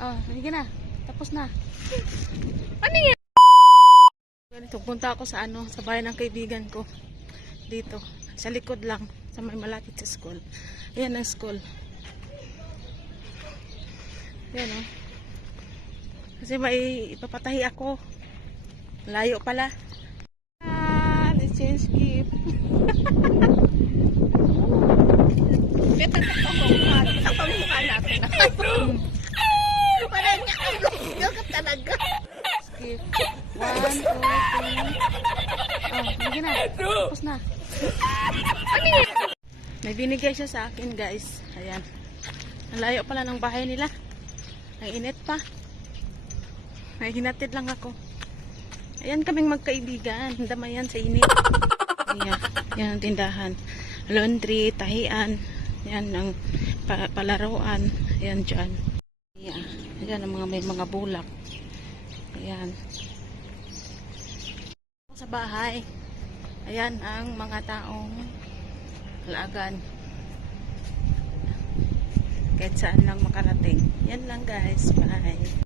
Oh, sige na. Tapos na. Ano yan? Ganito, punta ako sa ano, sa bahay ng kaibigan ko. Dito. Sa likod lang. Sa may malapit sa school. Ayan ang school. Ayan oh. Kasi may ipapatahi ako. Layo pala. Ah, let's change. Beto ka pa mukha. Talaga. Skip. One, two, three. Oh, sige na. Tapos na. Ano yan? May binigay siya sa akin, guys. Ayan. Ang layo pala ng bahay nila. Ang init pa. May hinatid lang ako. Ayan kaming magkaibigan. Damayan sa init. Ayan. Yan ang tindahan. Laundry, tahian. Yan ang pa palaruan. Ayan dyan. Ayan. Ayan ang mga may mga bulak. Ayan. Sa bahay. Ayan ang mga taong alagan. Kahit saan lang makarating. Yan lang guys. Bye.